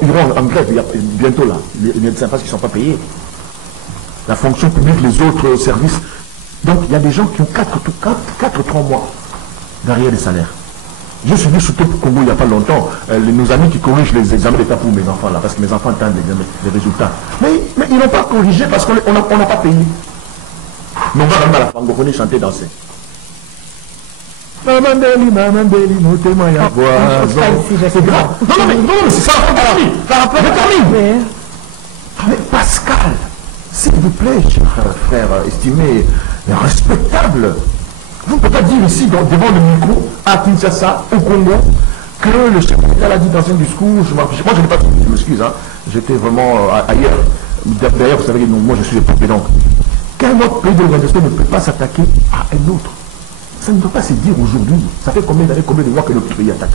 ils iront en grève bientôt là, les médecins, parce qu'ils ne sont pas payés. La fonction publique, les autres services. Donc il y a des gens qui ont 4-3 mois derrière les salaires. Je suis venu surtout au Congo il n'y a pas longtemps, nos amis qui corrigent les examens d'État pour mes enfants là, parce que mes enfants attendent les résultats. Mais ils n'ont pas corrigé parce qu'on n'a pas payé. Mais on va même à la francophonie chanter, danser. C'est grave. Non, mais c'est ça. Mais Pascal, s'il vous plaît, cher frère estimé et respectable, vous ne pouvez pas dire ici, devant le micro, à Kinshasa, au Congo, que le chef d'État l'a dit dans un discours. Moi, je n'ai pas tout dit, je m'excuse, j'étais vraiment ailleurs. D'ailleurs, vous savez, moi, je suis épopé, donc. Qu'un autre pays de l'organisation ne peut pas s'attaquer à un autre. Ça ne peut pas se dire aujourd'hui. Ça fait combien d'années, combien de mois que notre pays attaque?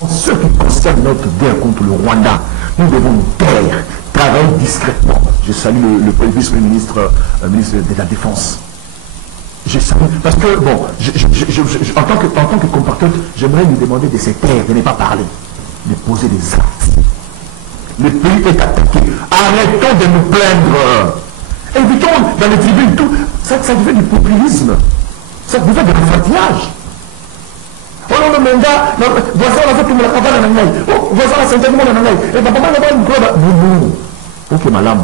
En ce qui concerne notre guerre contre le Rwanda, nous devons nous taire, travailler discrètement. Je salue le vice-ministre de la Défense. Je salue, parce que, bon, en tant que compatriote, j'aimerais lui demander de se taire, de ne pas parler, de poser des actes. Le pays est attaqué. Arrêtons de nous plaindre. Évitons dans les tribunes tout. Ça devient du populisme. Ça devient de l'enfantillage. Oh non, mais gars, voisin la fait la cabane en anglais. Oh, voisin la santé du monde en anglais. Et papa n'a pas une club. Non. Ok, madame,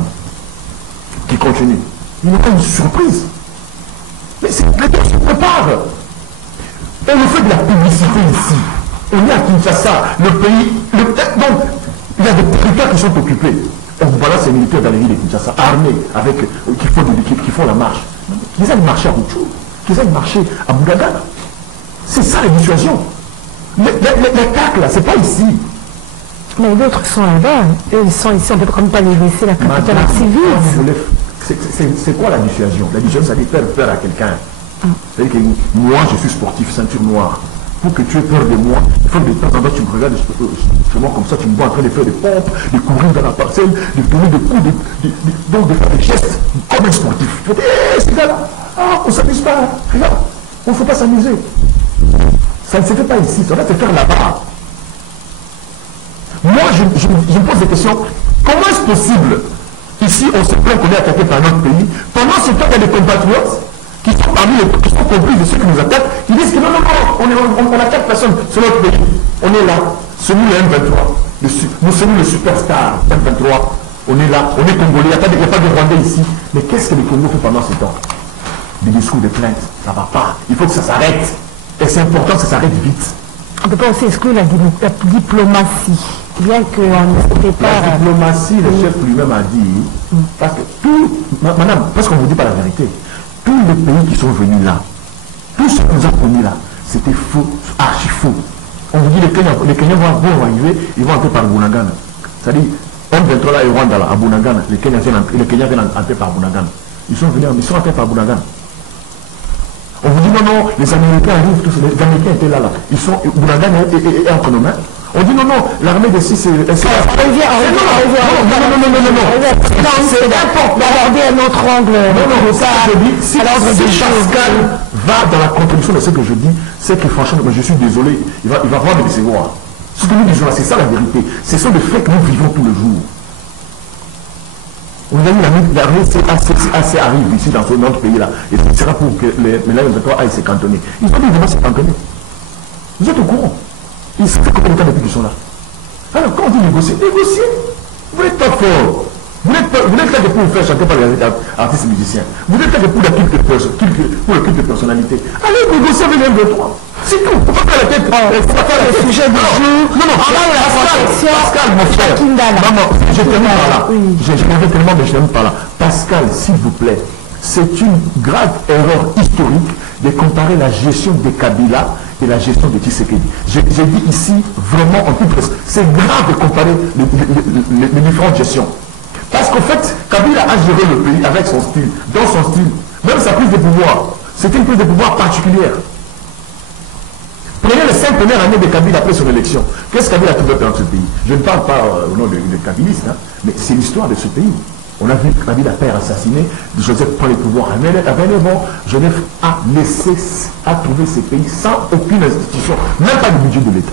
qui continue. Il n'y a pas une surprise. Mais c'est la guerre se prépare. Et le fait de la publicité ici, On est à Kinshasa, le pays. Donc, il y a des territoires qui sont occupés. On balance ces militaires dans les villes de Kinshasa, armés, avec, qui font la marche. Qu'ils aillent marcher à Rutshuru, qu'ils aillent marcher à Bunagana. C'est ça la dissuasion. Les CAC là, c'est pas ici. Mais d'autres sont là-bas. Eux, ils sont ici, on ne peut quand même pas les laisser la capitale civile. C'est quoi la dissuasion? La dissuasion, ça dit faire peur à quelqu'un. C'est-à-dire que moi, je suis sportif, ceinture noire. Pour que tu aies peur de moi, il faut que de temps en temps tu me regardes moi comme ça, tu me vois en train de faire des pompes, de courir dans la parcelle, de tourner de coups, donc de faire des gestes comme un sportif. Je dis, hé, ces gars-là, on ne s'amuse pas, regarde, on ne faut pas s'amuser. Ça ne se fait pas ici, ça va se faire là-bas. Moi, je me pose des questions. Comment est-ce possible? Ici, on se plaint qu'on est attaqué par notre pays. Pendant ce temps, il y a des compatriotes qui sont parmi les qui sont complices de ceux qui nous attaquent, qui disent que non, on attaque personne sur notre pays. On est là. C'est nous le M23. Nous sommes le superstar M23. On est là. On est congolais. Il n'y a pas de Rwandais ici. Mais qu'est-ce que les Congolais font pendant ce temps? Des discours de plainte. Ça ne va pas. Il faut que ça s'arrête. Et c'est important que ça s'arrête vite. On ne peut pas aussi exclure la diplomatie. Bien qu'on ne sait pas. La diplomatie, le chef lui-même a dit, parce que madame, parce qu'on ne vous dit pas la vérité, tous les pays qui sont venus là, tout ce que nous avons connu là, c'était faux, archi faux. On vous dit les Kenyans vont arriver, ils vont entrer par Bunagana. C'est-à-dire, M23 là et Rwanda là, à Bunagana, les Kenyans viennent entrer par Bunagana. Ils sont entrés par Bunagana. On vous dit non, les Américains arrivent tous, les Américains étaient là. Ils sont, Bunagana est entre nos mains. On dit non, la l'armée de 6 c'est... Non, c'est important d'aborder un autre angle. Non, ça, je dis, si Pascal va dans la contribution de ce que je dis, c'est que franchement, je suis désolé, il va vraiment me décevoir. Ce que nous disons là, c'est ça la vérité. Ce sont des faits que nous vivons tous les jours. On a dit l'armée assez arrive ici dans notre pays là, et ce sera pour que les ménages aillent se cantonner. Ils ont dit vraiment se cantonner. Vous êtes au courant? Ils savent combien de temps depuis qu'ils sont là. Alors quand on dit négocier, vous n'êtes pas fort. Vous n'êtes là que pour vous faire chanter par les artistes musiciens. Vous n'êtes là que pour le culte de personnalité. Allez négocier avec M23. C'est tout. Il ne faut pas faire la tête. Il faut pas faire le sujet du jour. Non, Pascal, mon frère. Maman, je termine par là. Je m'en tellement, mais je termine par là. Pascal, s'il vous plaît, c'est une grave erreur historique de comparer la gestion des Kabila et la gestion de Tshisekedi. J'ai dit ici, vraiment, en toute presse, c'est grave de comparer les différentes gestions. Parce qu'en fait, Kabila a géré le pays avec son style, dans son style. Même sa prise de pouvoir, c'était une prise de pouvoir particulière. Prenez les 5 premières années de Kabila après son élection. Qu'est-ce que Kabila a pu faire dans ce pays? Je ne parle pas au nom de kabilistes, hein, mais c'est l'histoire de ce pays. On a vu Kabila père assassiné, Joseph prend les pouvoirs à 29 ans, Genève a trouvé ces pays sans aucune institution, même pas de budget de l'État.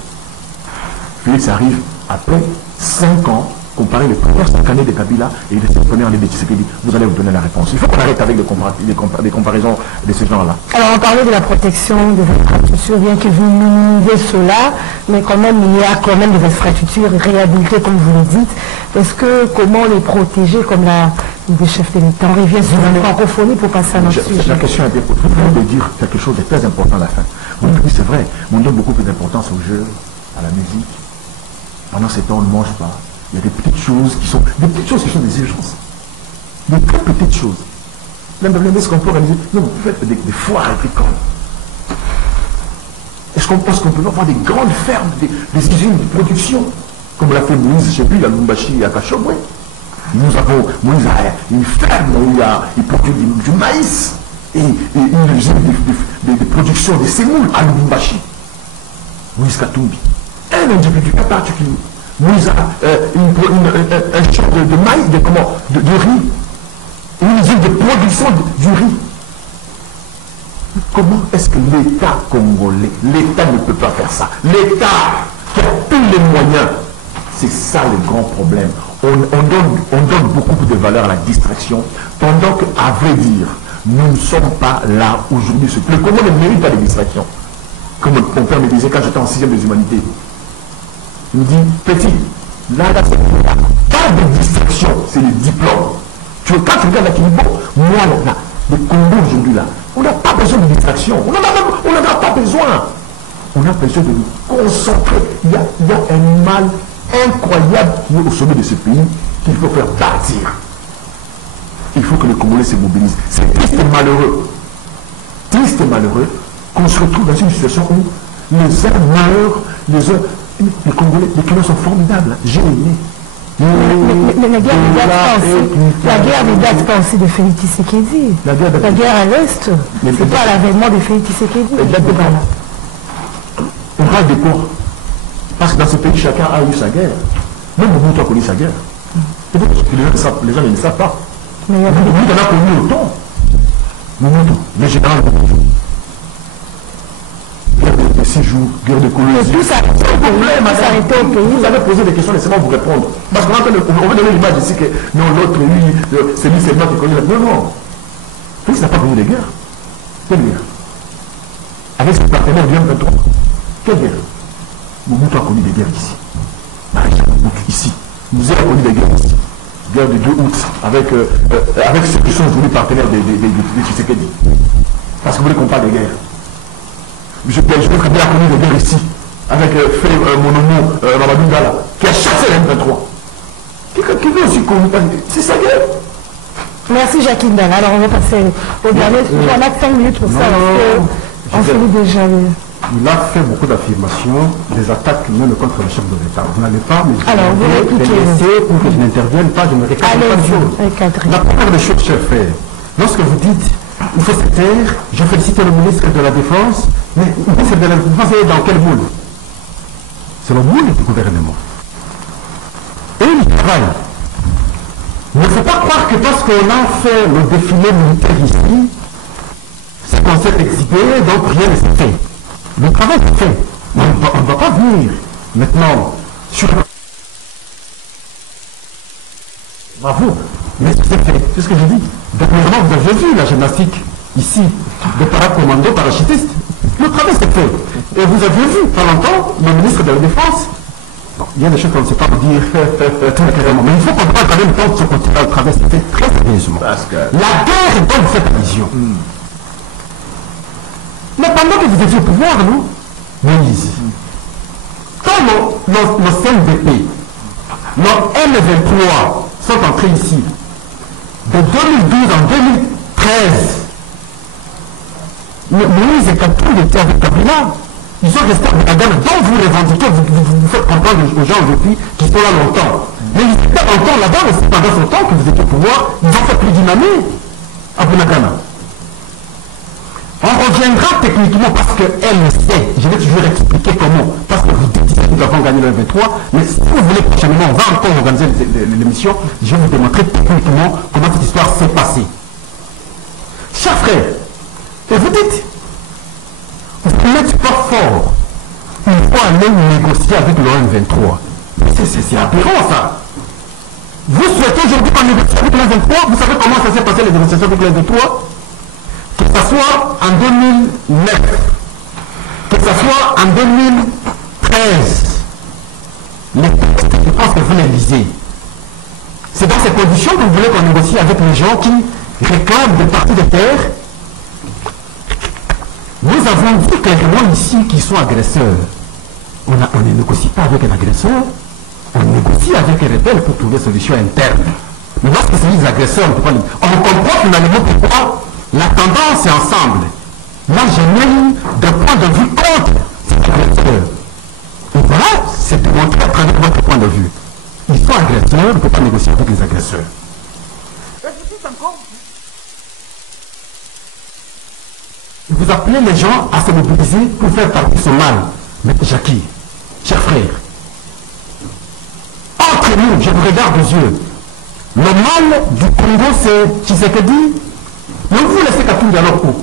Félix arrive après 5 ans, comparer les premières 5 années de Kabila et les 5 premières années de Tshisekedi. Vous allez vous donner la réponse. Il faut qu'on arrête avec des comparaisons de ce genre-là. Alors on parlait de la protection des infrastructures, bien que vous minimisez cela, mais quand même il y a quand même des infrastructures réhabilitées comme vous le dites. Est-ce que comment les protéger comme des chefs de l'État? On revient sur la francophonie pour passer à notre sujet. La question est vous venez de dire quelque chose de très important à la fin. Oui, c'est vrai, on donne beaucoup plus d'importance au jeu, à la musique. Pendant ces temps, on ne mange pas. Il y a des petites choses qui sont des urgences. Des très petites choses. Même est-ce qu'on peut organiser? Non, vous faites des foires agricoles. Est-ce qu'on pense qu'on peut avoir des grandes fermes, des usines de production, comme l'a fait Moïse, je sais plus, à Lubumbashi et à Kachobwe. Moïse a une ferme où il produit du maïs et une usine de production de sémoules à Lubumbashi. Moïse Katumbi. Un individu particulier. Moïse a un champ de maïs, de riz, une usine de production du riz. Comment est-ce que l'État congolais, l'État ne peut pas faire ça? L'État qui a tous les moyens, c'est ça le grand problème. On donne beaucoup de valeur à la distraction, pendant qu'à vrai dire, nous ne sommes pas là aujourd'hui. Le Congo ne mérite pas de distraction. Comme mon père me disait quand j'étais en 6e des humanités. Il me dit, petit, là, c'est pas de distraction, c'est le diplôme. Tu veux quand tu regardes la Kilibo, moi, le Congo aujourd'hui, là, on n'a pas besoin de distraction. On n'en a pas besoin. on a besoin de nous concentrer. Il y a un mal incroyable qui est au sommet de ce pays qu'il faut faire bâtir. Il faut que les Congolais se mobilisent. C'est triste et malheureux qu'on se retrouve dans une situation où les uns meurent, les Congolais, les Congolais sont formidables. J'ai aimé. Mais la guerre ne date pas aussi de Félix Tshisekedi. La guerre à l'Est, c'est pas l'avènement de Félix Tshisekedi. On rate des quoi? Parce que dans ce pays, chacun a eu sa guerre. Même Mobutu a connu sa guerre. Les gens ne le savent pas. Mobutu en a connu autant. Mobutu, le général Mobutu. Guerre de séjour, guerre de colonisation. Tout ça, s'arrêter au pays. Vous avez posé des questions, laissez-moi vous répondre. Parce qu'on veut donner l'image ici que non, l'autre, lui, c'est lui seulement qui connaît la guerre. Non. Félix n'a pas connu de guerre. Quelle guerre? Avec ses partenaires du M23. Quelle guerre? Mobutu a connu des guerres ici. Maréchal Mobutu, ici. Nous avons connu des guerres ici. Guerre de 2 août, avec ceux qui sont aujourd'hui partenaires de Tshisekedi. Parce que vous voulez qu'on parle de guerre. Je peux très bien connu des guerres ici, avec Monomo, Mamadou Ngala, qui a chassé la M23. Qui veut aussi qu'on... C'est sa guerre. Merci Jacqueline Dana. Alors on va passer au dernier. On a 5 minutes pour ça. On finit déjà. Il a fait beaucoup d'affirmations, des attaques même contre le chef de l'État. Vous n'allez pas me laisser pour que je n'intervienne pas, je ne réclame pas de choses. La première des choses, cher frère, lorsque vous dites il faut se taire, je félicite le ministre de la Défense, mais le ministre de la Défense est dans quel moule? C'est le moule du gouvernement. Et il travaille. Il ne faut pas croire que parce qu'on a fait le défilé militaire ici, c'est qu'on s'est exhibé, donc rien ne s'est fait. Le travail est fait. On ne va pas venir maintenant sur... Bravo, mais c'est fait. C'est ce que je dis. Dernièrement, vous avez vu la gymnastique ici, de paracommando, parachutistes. Le travail s'est fait. Et vous avez vu, pas longtemps, le ministre de la Défense. Bon, il y a des choses qu'on ne sait pas vous dire très clairement. Mais il faut qu'on parle quand même de ce côté le travail s'est fait très sérieusement. La guerre est donc cette vision. Mais pendant que vous étiez au pouvoir, nous, Moïse, quand nos CNDP, nos M23 sont entrés ici, de 2012 en 2013, Moïse et Katou étaient avec Kabila, ils sont restés à Bougadane, dont vous revendiquez, vous faites comprendre aux gens aujourd'hui qui sont là longtemps. Mais ils étaient encore là-bas aussi pendant ce temps que vous étiez au pouvoir, ils ont fait plus d'une année à Bunagana. On reviendra techniquement parce qu'elle le sait. Je vais toujours expliquer comment. Parce que vous dites que nous avons gagné le 23, mais si vous voulez prochainement, on va encore organiser l'émission, je vais vous démontrer techniquement comment cette histoire s'est passée. Chers frères, et vous dites, vous n'êtes pas fort. Il faut aller négocier avec le M23. C'est aberrant ça. Vous souhaitez aujourd'hui qu'on négocie avec le M23? Vous savez comment ça s'est passé les négociations avec le M23? Que ce soit en 2009, que ce soit en 2013, les textes, je pense que vous les lisez. C'est dans ces conditions que vous voulez qu'on négocie avec les gens qui réclament des parties de terre. Nous avons dit clairement ici qu'ils sont agresseurs. On ne négocie pas avec un agresseur, on négocie avec un rebelle pour trouver des solutions internes. Mais lorsque c'est des agresseurs, on comprend finalement pourquoi la tendance est ensemble. Là, j'ai même des points de vue contre ces agresseurs. Et voilà, c'est démontré à travers votre point de vue. Ils sont agresseurs, on ne peut pas négocier avec les agresseurs. Vous appelez les gens à se mobiliser pour faire partie de ce mal. Mais Jackie, chers frères, entre nous, je vous regarde aux yeux. Le mal du Congo, c'est Tshisekedi. Mais vous laissez Katumbi alors où?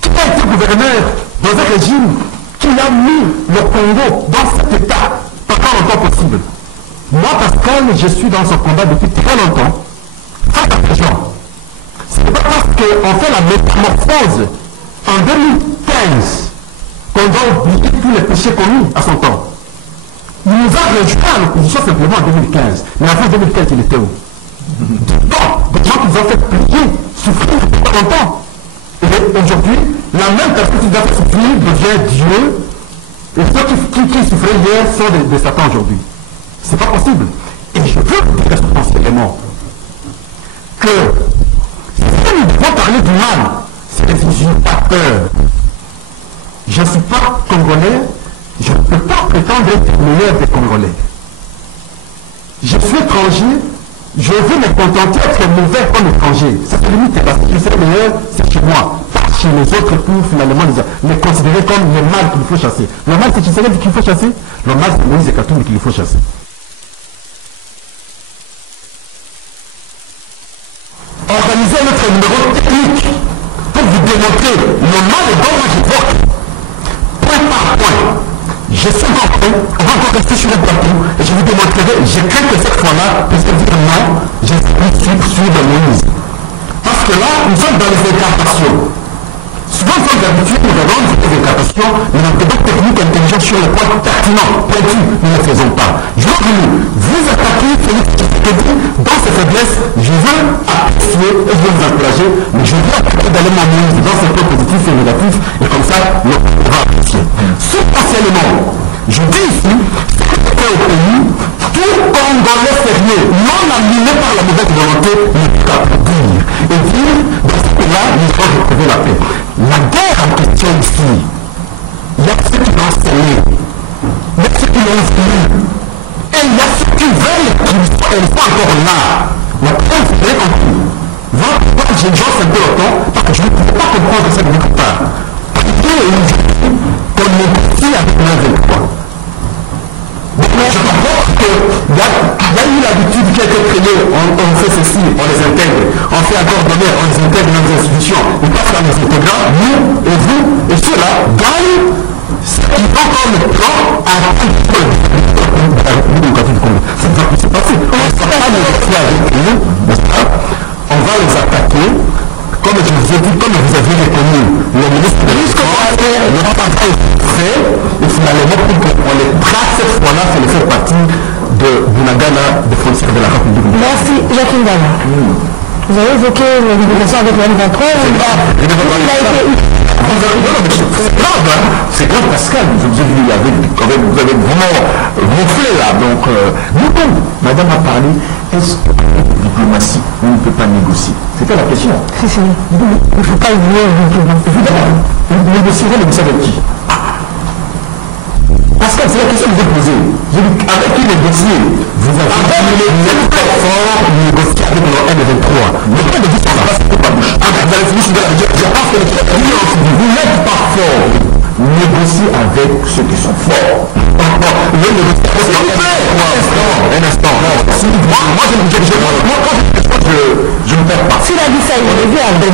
Qui a été gouverneur dans un régime qui a mis le Congo dans cet état pendant longtemps possible? Moi, Pascal, je suis dans ce combat depuis très longtemps. Face à ces gens. C'est pas parce qu'on fait la métamorphose en 2015 qu'on doit oublier tous les péchés commis à son temps. Il nous a rejoint à l'opposition simplement en 2015. Mais avant 2015, il était où? Des gens qui nous ont fait plier, souffrir depuis longtemps. Et aujourd'hui, la même personne qui doit souffrir devient Dieu, et ceux qui souffraient hier sont des Satan aujourd'hui. C'est pas possible. Et je veux vous dire essentiellement que si nous devons parler du mal, c'est des usurpateurs. Je ne suis pas congolais, je ne peux pas prétendre être le meilleur des Congolais. Je suis étranger, je veux me contenter d'être mauvais comme étranger. Ça se limite parce que je suis le meilleur, c'est chez moi. Pas chez les autres pour finalement les considérer comme le mal qu'il faut chasser. Le mal, c'est Tshisekedi qu'il faut chasser. Le mal, c'est Moïse et Katumbi qu'il faut chasser. Organisez notre numéro technique pour vous démontrer le mal et dont moi j'évoque. Point par point. Je suis en train, on va encore rester sur le plateau et je vous démontrerai, je crains que cette fois-là, puisse dire non, je suis suivre Moïse. Parce que là, nous sommes dans les incarnations. Souvent, comme d'habitude, nous avons des incarnations, mais notre débat technique intelligent sur le point pertinent, pointu, nous ne le faisons pas. Je veux vous attaquer Félix Tshisekedi dans ses faiblesses, je veux apprécier et je veux vous encourager, mais je veux attaquer d'aller Moïse dans ses points positifs et négatifs, et comme ça, on va apprécier. Substantiellement, je dis ici, c'est au pays, tout Congolais sérieux, non animé par la mauvaise volonté, ne peut applaudir. Et dire, dans ce pays-là, nous allons retrouver la paix. La guerre en question ici, il y a ceux qui l'ont enseigné, il y a ceux qui l'ont vu, et il y a ceux qui veulent qu'ils soient encore là. La paix, vous avez compris. Moi, j'enjole un peu le temps, parce que je ne pouvais pas comprendre ça de notre part. Prier et nous qu'on négocie avec l'un 23. Donc, je comprends qu'il y a eu l'habitude qui a été créée, on fait ceci, on les intègre, on fait accord d'honneur, on les intègre dans les institutions, et parce qu'en les intégrant, nous et vous et ceux-là gagnent ce qui ont comme plan à la fin du Congo. Ça ne va plus se passer. On ne va pas négocier avec eux, n'est-ce pas? On va les attaquer. Comme je vous ai dit, comme vous avez reconnu, le ministre de l'Éducation, le travail est fait, et finalement, pour qu'on les trace cette fois-là, c'est le faire partie de Bunagana, de frontières de la République. Merci, Jacques Ndala. Vous avez évoqué la négociation avec le M23, il a été... C'est grave Pascal, je vous ai dit, vous avez vraiment gonflé là. Donc, madame a parlé, est-ce que la diplomatie, on ne peut pas négocier? C'était la question. Si, si. Il ne faut pas oublier la diplomatie. Vous négocierez le avec qui? Pascal, c'est la question que vous avez posée. J'ai dit, avec qui négocier? Vous avez les très forts négocier avec le M23. Mais pas de dire ça va passer par bouche. Je pense que vous n'êtes pas fort. Négocier avec ceux qui sont forts. Un instant. Moi, je ne perds pas. S'il a dit ça, il est bien. Non,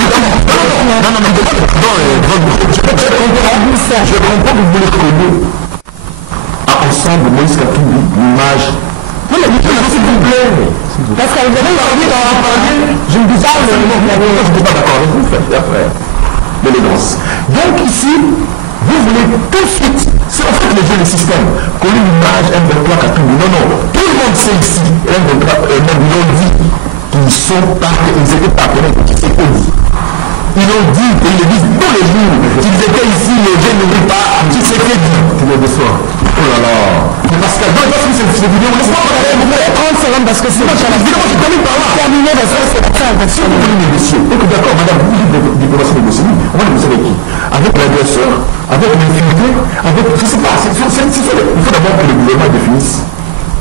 je comprends que vous voulez connaître ensemble Moïse Katumbi, l'image. Non, mais s'il vous plaît. Parce que vous avez envie d'en parler. Je ne dis pas, je n'étais pas d'accord avec vous, frère. L'élégance. Donc ici, vous voulez tout de suite, c'est en fait le système, qu'on ait l'image M23 Katumbi. Non, tout le monde sait ici, M23, même ils l'ont dit, qu'ils étaient partenaires de Tshisekedi. Ils l'ont dit, ils le disent tous les jours, qu'ils étaient ici, les jeunes n'oublient pas Tshisekedi. Tu les déçois. Oh là là. Mais Pascal, parce que c'est vidéo, laisse-moi regarder, vous pouvez 30 secondes parce que c'est la vidéo, j'ai terminé par là. Terminé parce que c'est la fin. Si vous voulez négocier, ok, d'accord, madame, vous dites diplomatie négocier, on va négocier avec qui? Avec l'agresseur, avec l'infiltré, avec, je ne sais pas, il faut d'abord que le gouvernement définisse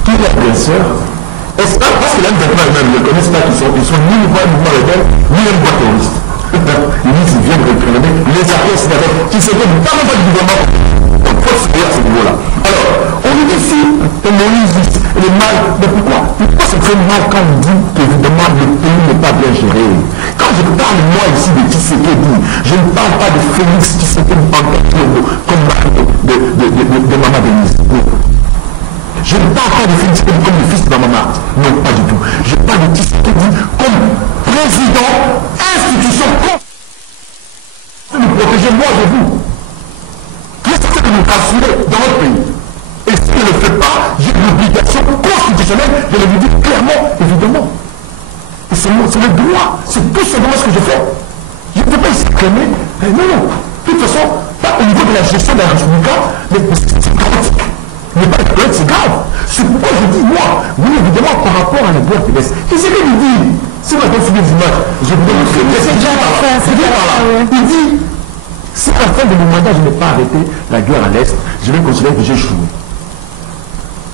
qui est l'agresseur. Est-ce pas, parce que là, même ne connaissent pas qu'ils sont ni mouvement rebelle, ni même voie terroriste. Ils disent qu'ils viennent réprimer les affaires, c'est d'abord qui se donnent pas le gouvernement. Il faut se faire à ce niveau-là. Alors, on nous dit ici, Moïse dit, le mal, mais pourquoi ça fait mal quand on dit qu'évidemment le pays n'est pas bien géré? Quand je parle moi ici de Tshisekedi, je ne parle pas de Félix Tshisekedi comme de Maman Denise. Je ne parle pas de Félix Tshisekedi comme le fils de Maman Marthe. Non, pas du tout. Je parle de Tshisekedi comme président, institution, nous protéger moi de vous. Qu'est-ce que nous assurer dans notre pays? Et si je ne le fais pas, j'ai l'obligation constitutionnelle de le dire clairement, évidemment. Et c'est le droit, c'est tout simplement ce que je fais. Je ne peux pas exprimer, non, De toute façon, pas au niveau de la gestion de la République, mais c'est chaotique. Mais pas de c'est grave. C'est pourquoi je dis, moi, oui, évidemment, par rapport à la guerre de l'Est, qu'est-ce qu'il lui dit? Si on a consulté des images, je vous donne il dit, si à la fin de mon mandat, je n'ai pas arrêté la guerre à l'Est, je vais considérer que j'ai échoué.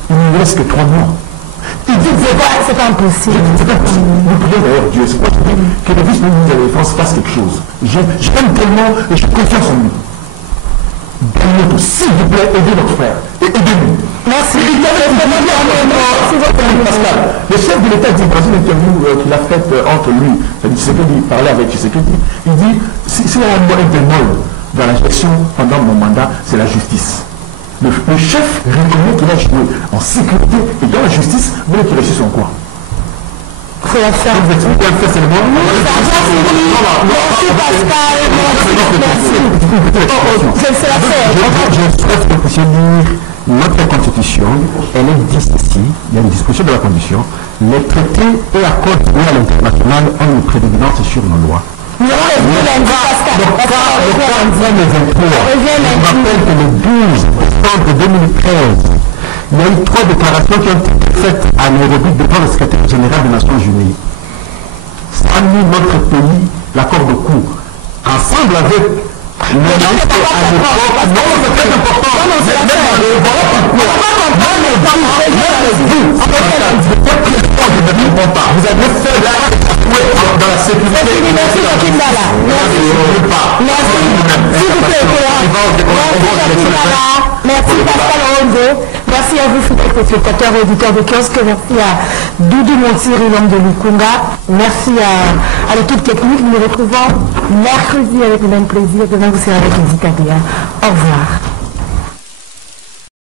Il ne me reste que 3 mois. Il dit, c'est pas impossible. C'est pas possible. Nous prions d'ailleurs Dieu. C'est quoi je dis que le vice-ministre de la Défense fasse quelque chose. J'aime tellement et j'ai confiance en lui. Donne-nous, s'il vous plaît, aidez notre frère. Et aidez-nous. Merci. Pascal, le chef de l'État dit dans une interview qu'il a faite entre lui, Tshisekedi, parlait avec Tshisekedi, il dit, s'il y a un moyen bémol dans la gestion pendant mon mandat, c'est la justice. Le chef reconnaît qu'il a joué en sécurité et dans la justice, vous voulez qu'il réussisse en quoi? Il faut la faire. Vous expliquez un peu seulement. Merci Pascal. Je souhaite que vous puissiez lire notre constitution. Elle est dit ici, il y a une disposition de la constitution. Les traités et accords liés à l'international ont une prédominance sur nos lois. Je rappelle que le 12 décembre 2013, il y a eu 3 déclarations qui ont été faites à Nairobi devant le secrétaire général des Nations Unies. Ça a mis notre pays l'accord de cour. Ensemble avec le ministre à l'époque, non, c'est très important. Vous avez fait dans la sécurité. Merci Pascal Ronzo. Merci à vous, fidèles spectateurs et auditeurs de kiosque. Merci à Doudou Montiri, l'homme de Lukunga. Merci à l'équipe technique. Nous nous retrouvons mercredi avec le même plaisir. Demain, vous serez avec les Italiens. Au revoir.